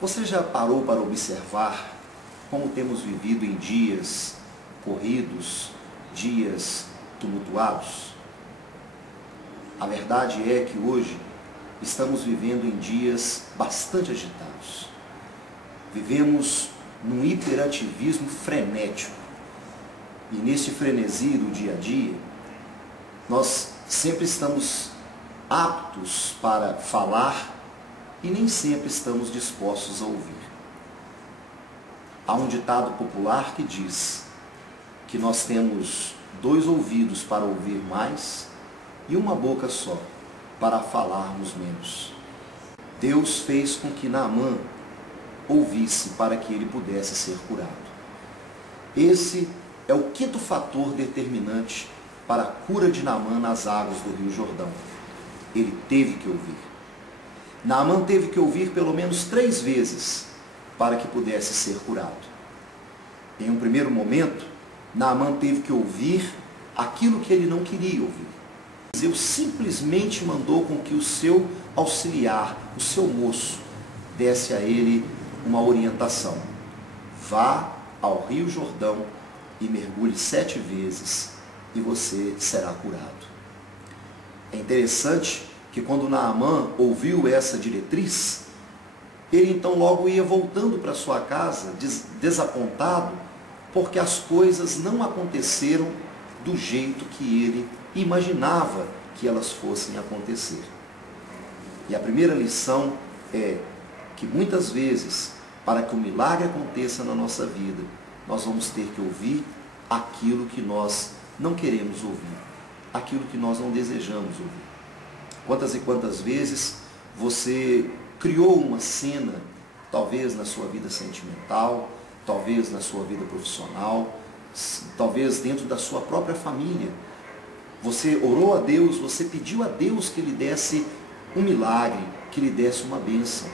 Você já parou para observar como temos vivido em dias corridos, dias tumultuados? A verdade é que hoje estamos vivendo em dias bastante agitados. Vivemos num hiperativismo frenético. E nesse frenesi do dia a dia, nós sempre estamos aptos para falar e nem sempre estamos dispostos a ouvir. Há um ditado popular que diz que nós temos 2 ouvidos para ouvir mais e uma boca só para falarmos menos. Deus fez com que Naamã ouvisse para que ele pudesse ser curado. Esse é o 5º fator determinante para a cura de Naamã nas águas do Rio Jordão. Ele teve que ouvir. Naamã teve que ouvir pelo menos 3 vezes para que pudesse ser curado. Em um primeiro momento, Naamã teve que ouvir aquilo que ele não queria ouvir. Deus simplesmente mandou com que o seu auxiliar, o seu moço, desse a ele uma orientação. Vá ao Rio Jordão e mergulhe 7 vezes e você será curado. É interessante que quando Naamã ouviu essa diretriz, ele então logo ia voltando para sua casa desapontado, porque as coisas não aconteceram do jeito que ele imaginava que elas fossem acontecer. E a primeira lição é que muitas vezes, para que o milagre aconteça na nossa vida, nós vamos ter que ouvir aquilo que nós não queremos ouvir, aquilo que nós não desejamos ouvir. Quantas e quantas vezes você criou uma cena, talvez na sua vida sentimental, talvez na sua vida profissional, talvez dentro da sua própria família. Você orou a Deus, você pediu a Deus que lhe desse um milagre, que lhe desse uma bênção.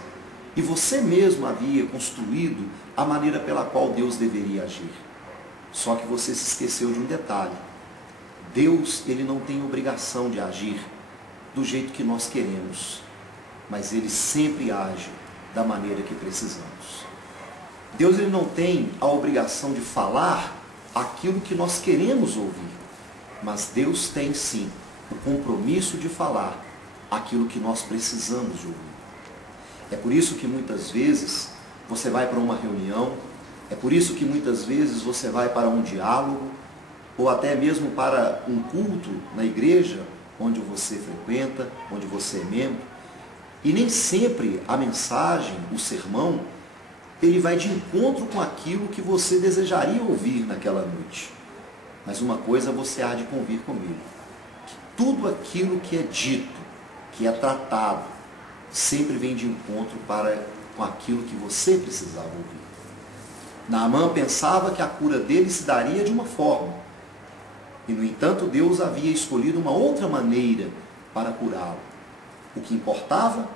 E você mesmo havia construído a maneira pela qual Deus deveria agir. Só que você se esqueceu de um detalhe. Deus, ele não tem obrigação de agir do jeito que nós queremos, mas ele sempre age da maneira que precisamos. Deus, ele não tem a obrigação de falar aquilo que nós queremos ouvir, mas Deus tem sim o compromisso de falar aquilo que nós precisamos de ouvir. É por isso que muitas vezes você vai para uma reunião, é por isso que muitas vezes você vai para um diálogo, ou até mesmo para um culto na igreja, onde você frequenta, onde você é membro, e nem sempre a mensagem, o sermão, ele vai de encontro com aquilo que você desejaria ouvir naquela noite. Mas uma coisa você há de convir comigo, que tudo aquilo que é dito, que é tratado, sempre vem de encontro com aquilo que você precisava ouvir. Naamã pensava que a cura dele se daria de uma forma, e no entanto Deus havia escolhido uma outra maneira para curá-lo. O que importava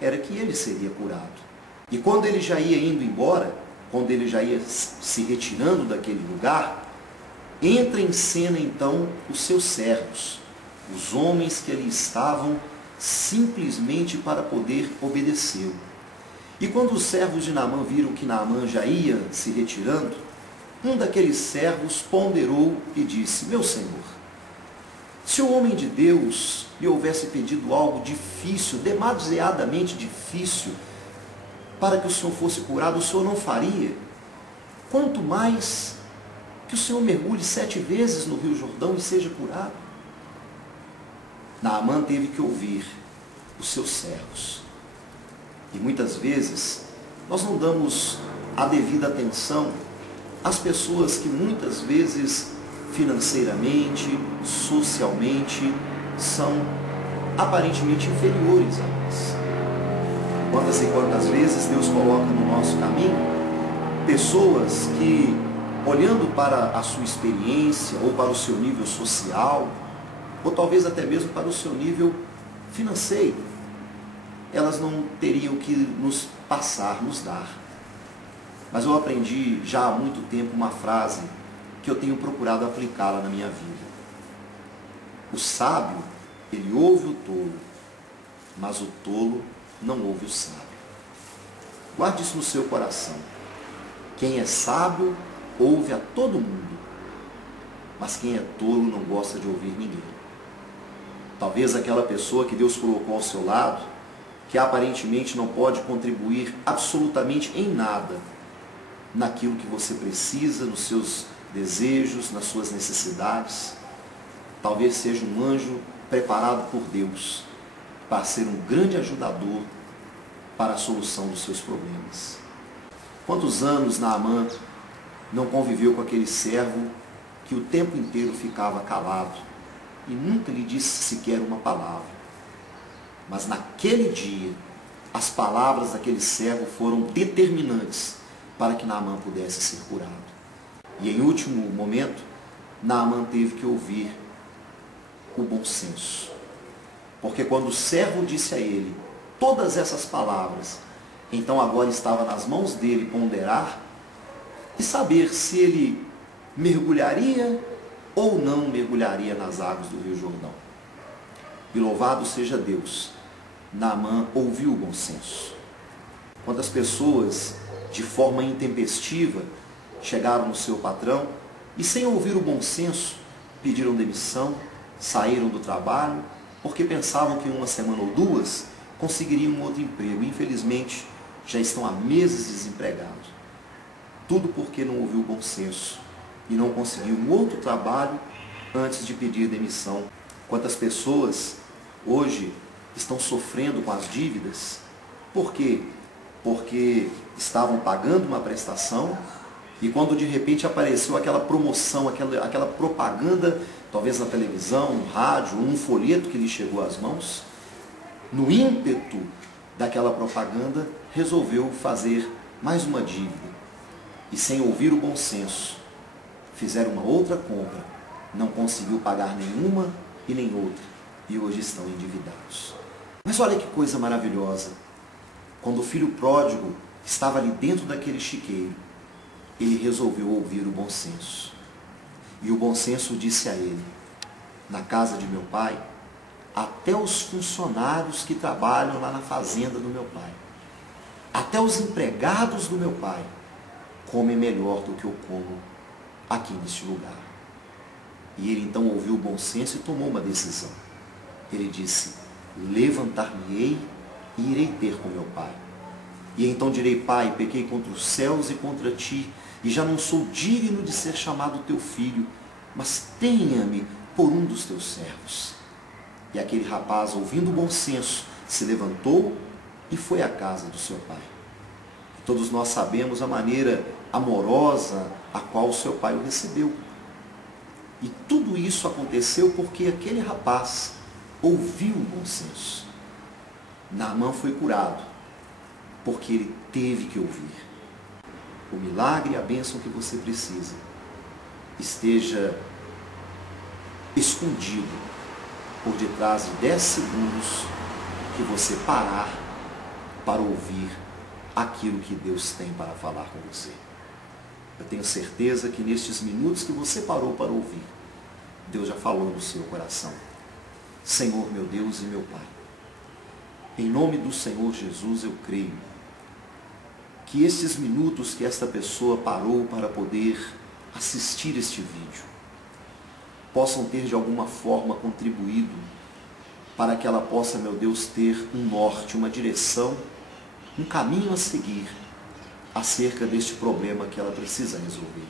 era que ele seria curado. E quando ele já ia indo embora, quando ele já ia se retirando daquele lugar, entra em cena então os seus servos, os homens que ali estavam simplesmente para poder obedecê-lo. E quando os servos de Naamã viram que Naamã já ia se retirando, um daqueles servos ponderou e disse: meu senhor, se o homem de Deus lhe houvesse pedido algo difícil, demasiadamente difícil, para que o senhor fosse curado, o senhor não faria? Quanto mais que o senhor mergulhe 7 vezes no Rio Jordão e seja curado. Naamã teve que ouvir os seus servos. E muitas vezes nós não damos a devida atenção às pessoas que muitas vezes financeiramente, socialmente, são aparentemente inferiores a nós. Quantas e quantas vezes Deus coloca no nosso caminho pessoas que, olhando para a sua experiência, ou para o seu nível social, ou talvez até mesmo para o seu nível financeiro, elas não teriam que nos passar, nos dar. Mas eu aprendi já há muito tempo uma frase que eu tenho procurado aplicá-la na minha vida. O sábio, ele ouve o tolo, mas o tolo não ouve o sábio. Guarde isso no seu coração. Quem é sábio ouve a todo mundo, mas quem é tolo não gosta de ouvir ninguém. Talvez aquela pessoa que Deus colocou ao seu lado, que aparentemente não pode contribuir absolutamente em nada naquilo que você precisa, nos seus desejos, nas suas necessidades, talvez seja um anjo preparado por Deus para ser um grande ajudador para a solução dos seus problemas. Quantos anos Naamã não conviveu com aquele servo que o tempo inteiro ficava calado e nunca lhe disse sequer uma palavra? Mas naquele dia, as palavras daquele servo foram determinantes para que Naamã pudesse ser curado. E em último momento, Naamã teve que ouvir o bom senso. Porque quando o servo disse a ele todas essas palavras, então agora estava nas mãos dele ponderar e saber se ele mergulharia ou não mergulharia nas águas do Rio Jordão. E louvado seja Deus, Naamã ouviu o bom senso. Quantas pessoas, de forma intempestiva, chegaram no seu patrão e, sem ouvir o bom senso, pediram demissão, saíram do trabalho, porque pensavam que em uma semana ou duas conseguiriam um outro emprego. Infelizmente, já estão há meses desempregados. Tudo porque não ouviu o bom senso e não conseguiu um outro trabalho antes de pedir demissão. Quantas pessoas hoje estão sofrendo com as dívidas? Por quê? Porque estavam pagando uma prestação e quando de repente apareceu aquela promoção, aquela propaganda, talvez na televisão, no rádio, um folheto que lhe chegou às mãos, no ímpeto daquela propaganda, resolveu fazer mais uma dívida. E sem ouvir o bom senso, fizeram uma outra compra, não conseguiu pagar nenhuma e nem outra, e hoje estão endividados. Mas olha que coisa maravilhosa, quando o filho pródigo estava ali dentro daquele chiqueiro, ele resolveu ouvir o bom senso. E o bom senso disse a ele: na casa de meu pai, até os funcionários que trabalham lá na fazenda do meu pai, até os empregados do meu pai, comem melhor do que eu como aqui neste lugar. E ele então ouviu o bom senso e tomou uma decisão. Ele disse: levantar-me-ei e irei ter com meu pai. E então direi: pai, pequei contra os céus e contra ti, e já não sou digno de ser chamado teu filho, mas tenha-me por um dos teus servos. E aquele rapaz, ouvindo o bom senso, se levantou e foi à casa do seu pai. E todos nós sabemos a maneira amorosa a qual o seu pai o recebeu. E tudo isso aconteceu porque aquele rapaz ouviu o bom senso. Naamã foi curado porque ele teve que ouvir. O milagre e a bênção que você precisa esteja escondido por detrás de 10 segundos que você parar para ouvir aquilo que Deus tem para falar com você. Eu tenho certeza que nestes minutos que você parou para ouvir, Deus já falou no seu coração. Senhor, meu Deus e meu Pai, em nome do Senhor Jesus eu creio que estes minutos que esta pessoa parou para poder assistir este vídeo possam ter de alguma forma contribuído para que ela possa, meu Deus, ter um norte, uma direção, um caminho a seguir acerca deste problema que ela precisa resolver.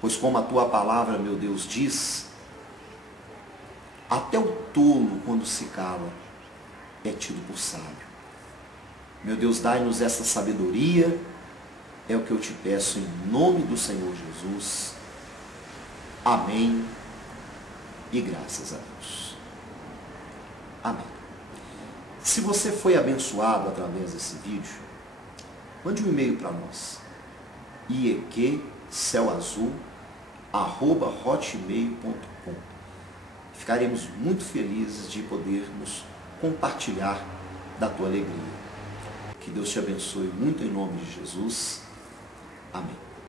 Pois como a tua palavra, meu Deus, diz, até o tolo, quando se cala, é tido por sábio. Meu Deus, dai-nos essa sabedoria, é o que eu te peço em nome do Senhor Jesus. Amém e graças a Deus. Amém. Se você foi abençoado através desse vídeo, mande um e-mail para nós, iequeceloazul@hotmail.com. Ficaremos muito felizes de podermos compartilhar da tua alegria. Que Deus te abençoe muito em nome de Jesus. Amém.